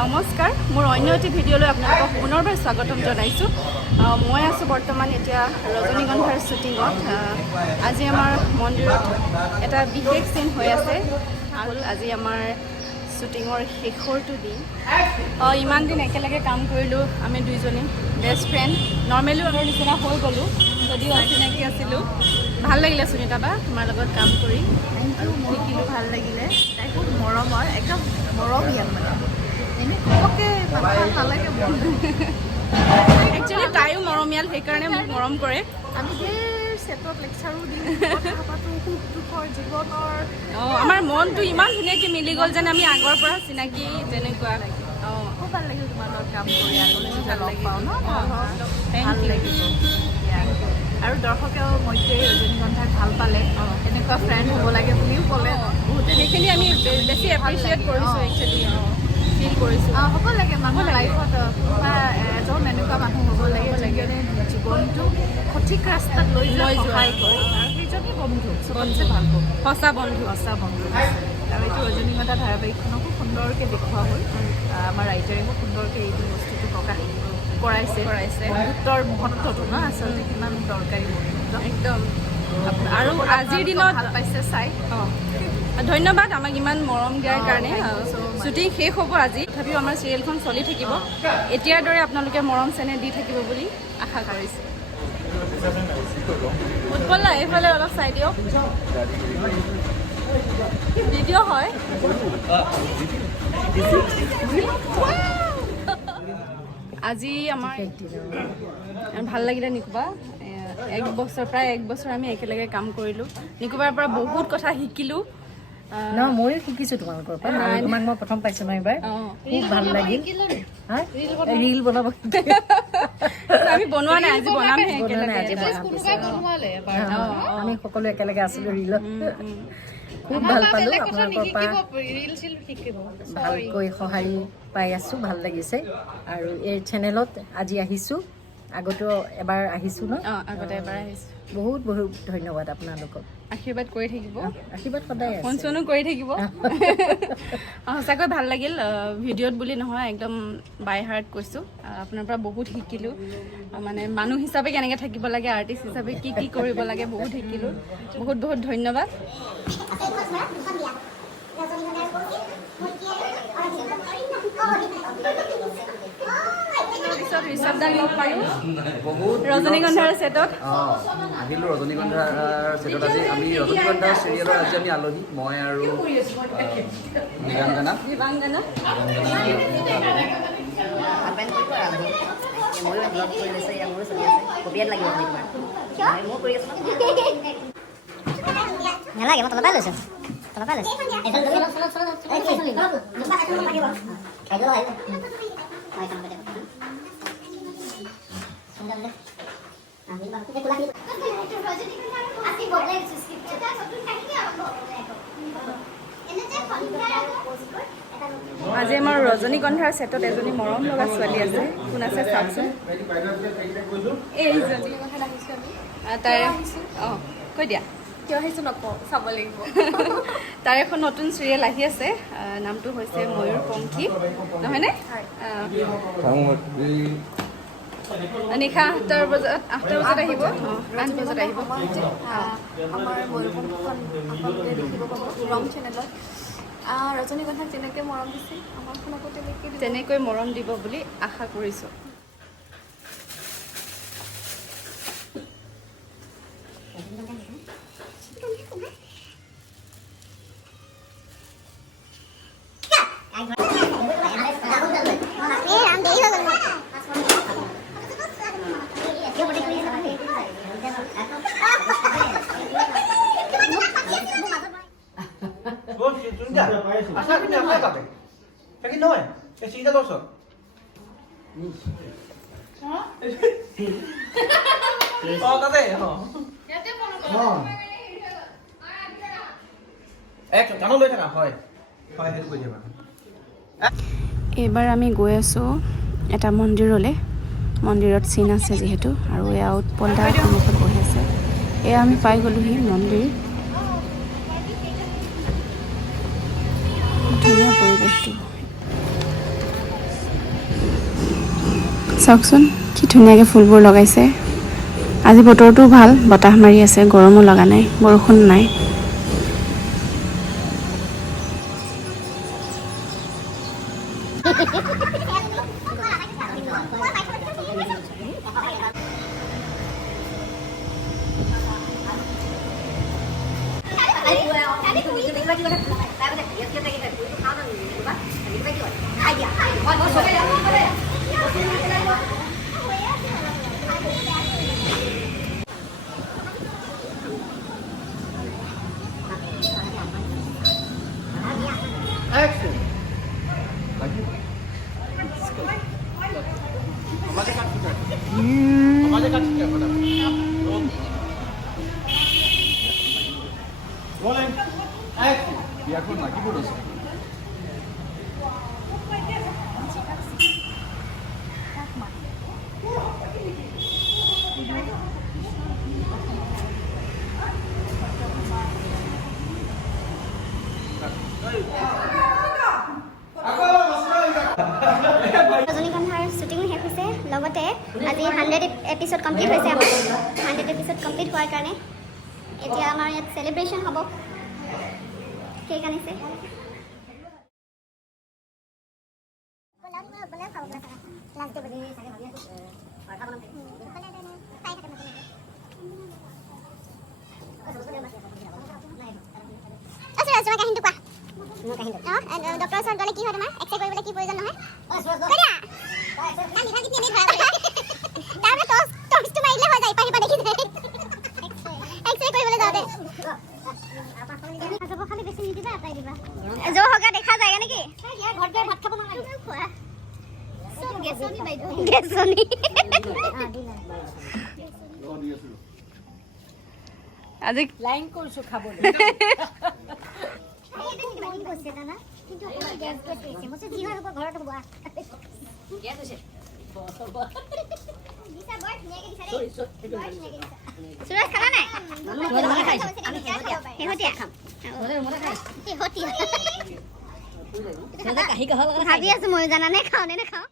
নমস্কাৰ মোৰ অন্য এটি ভিডিঅ'লৈ আপোনালোকক পুনৰবাৰ স্বাগতম জনাইছোঁ মই আছোঁ বৰ্তমান এতিয়া ৰজনীগন্ধাৰ শ্বুটিঙত আজি আমাৰ মন্দিৰত এটা বিশেষ চিন হৈ আছে আৰু আজি আমাৰ শ্বুটিঙৰ শেষৰটো দিন ইমান দিন একেলগে কাম কৰিলোঁ আমি দুইজনী বেষ্ট ফ্ৰেণ্ড নৰ্মেলিও আমাৰ নিচিনা হৈ গ'লোঁ যদিও অচিনাকি আছিলোঁ ভাল লাগিলে সুনীতা বা তোমাৰ লগত কাম কৰি থেংক ইউ শিকিলোঁ ভাল লাগিলে তাই খুব মৰমৰ একদম মৰমীয়াল মানে এনেই ঘপককৈ মানুহ নালাগে মৰম একচুৱেলি তাইও মৰমীয়াল সেইকাৰণে মোক মৰম কৰে আমি ধেৰ ছেটত লেকচাৰো দিওঁ কথা পাতোঁ সুখ দুখৰ জীৱনৰ আমাৰ মনটো ইমান ধুনীয়াকৈ মিলি গ'ল যেন আমি আগৰ পৰা চিনাকি তেনেকুৱা খুব ভাল লাগিল তোমাৰ লগত কাম কৰি আগলৈ যেতিয়া লগ পাওঁ ন ভাল লাগিব আৰু দৰ্শকেও মইতে ৰজনীগন্ধাক ভাল পালে এনেকুৱা ফ্ৰেণ্ড হ'ব লাগে বুলিও ক'লে বহুতে সেইখিনি আমি বেছি এপ্ৰিচিয়েট কৰিছোঁ একচুৱেলি ফিল কৰিছোঁ হ'ব লাগে মানুহৰ লাইফত কোনোবা এজন এনেকুৱা মানুহ হ'ব লাগে যিজনে জীৱনটো সঠিক ৰাস্তাত লৈ সহায় কৰে আৰু সেইজনেই বন্ধু চবতছে ভাল পাব সঁচা বন্ধু আৰু এইটো ৰজনীগন্ধা ধাৰাবাহিকখনক খুব সুন্দৰকৈ দেখুওৱা হ'ল আমাৰ ৰাইজৰে খুব সুন্দৰকৈ এইটো বস্তুটো প্ৰকাশ কৰাইছে বন্ধুত্বৰ মহত্বটো ন আচলতে কিমান দৰকাৰী বন্ধুত্ব একদম আৰু আজিৰ দিনত ভাল পাইছে চাই ধন্যবাদ আমাক ইমান মৰম দিয়াৰ কাৰণে শ্বুটিং শেষ হ'ব আজি তথাপিও আমাৰ চিৰিয়েলখন চলি থাকিব এতিয়াৰ দৰে আপোনালোকে মৰম চেনেহ দি থাকিব বুলি আশা কৰিছোঁ উৎপল দা এইফালে অলপ চাই দিয়ক ভিডিঅ' হয় আজি আমাৰ ভাল লাগিলে নিকুবা প্ৰায় এক বছৰ আমি একেলগে কাম কৰিলোঁ নিকুবাৰ পৰা বহুত কথা শিকিলোঁ ময়ো শিকিছোঁ তোমালোকৰ পৰা তোমাক মই প্ৰথম পাইছোঁ ন এইবাৰ খুব ভাল লাগিল ৰীল বনাব আমি বনোৱা নাই আজি বনাম আমি সকলো একেলগে আছিলোঁ ৰীলত খুব ভাল পালোঁ আপোনালোকৰ পৰা ভালকৈ সঁহাৰি পাই আছোঁ ভাল লাগিছে আৰু এই চেনেলত আজি আহিছোঁ আগতেও এবাৰ আহিছোঁ ন আগতে এবাৰ আহিছোঁ বহুত বহুত ধন্যবাদ আপোনালোকক আশীৰ্বাদ কৰি থাকিব আশীৰ্বাদ সদায় ফোন চনো কৰি থাকিব সঁচাকৈ ভাল লাগিল ভিডিঅ'ত বুলি নহয় একদম বাই হাৰ্ট কৈছোঁ আপোনাৰ পৰা বহুত শিকিলোঁ মানে মানুহ হিচাপে কেনেকৈ থাকিব লাগে আৰ্টিষ্ট হিচাপে কি কি কৰিব লাগে বহুত শিকিলোঁ বহুত বহুত ধন্যবাদ ৰজনীগন্ধাৰ ছেটত আহিলোঁ ৰজনীগন্ধাৰ ছেটত আজি আমি ৰজনীগন্ধাৰ চিৰিয়েলৰ আজি আমি আলহী মই আৰু দিবাংগনা নালাগে মই তলপাই লৈছোঁ আজি আমাৰ ৰজনীগন্ধাৰ ছেটত এজনী মৰম লগা ছোৱালী আছে কোন আছে চাওকচোন এইজনী তাই কৈ দিয়া কিয় আহিছোঁ নকওঁ চাব লাগিব তাৰ এখন নতুন চিৰিয়েল আহি আছে নামটো হৈছে ময়ূৰপংখী নহয়নে নিশা 8টা বজাত আহিব 8 বজাত আহিব আমাৰ ময়ূৰপংখীখন আপোনালোকে দেখিব পাব ৰং চেনেলত ৰজনীগন্ধাক যেনেকৈ মৰম দিছিল আমাৰখনকো তেনেকৈ মৰম দিব বুলি আশা কৰিছোঁ এইবাৰ আমি গৈ আছোঁ এটা মন্দিৰলৈ মন্দিৰত চিন আছে যিহেতু আৰু এয়া উৎপল দাৰ সন্মুখত বহি আছে এয়া আমি পাই গ'লোহি মন্দিৰ ধুনীয়া পৰিৱেশটো চাওকচোন কি ধুনীয়াকৈ ফুলবোৰ লগাইছে। আজি বতৰটো ভাল, বতাহ মাৰি আছে, গৰমো লগা নাই, বৰষুণ নাই। ৰজনীগন্ধাৰ শ্বুটিং শেষ হৈছে, লগতে আজি 100 এপিছড কমপ্লিট হৈছে। আমাৰ 100 এপিছড কমপ্লিট হোৱাৰ কাৰণে এতিয়া আমাৰ ইয়াত চেলিব্ৰেশ্যন হ'ব। কেক আনিছে। ডক্টৰ ওচৰত গ'লে কি হয় তোমাৰ? এক্সৰে কৰিবলৈ কি প্ৰয়োজন নহয়? দেখা যায় নেকি? ভাত খাব আজি লাইন কৰিছোঁ খাবলৈ। ভাবি আছো মই জানানে খাওঁ নে নাখাওঁ।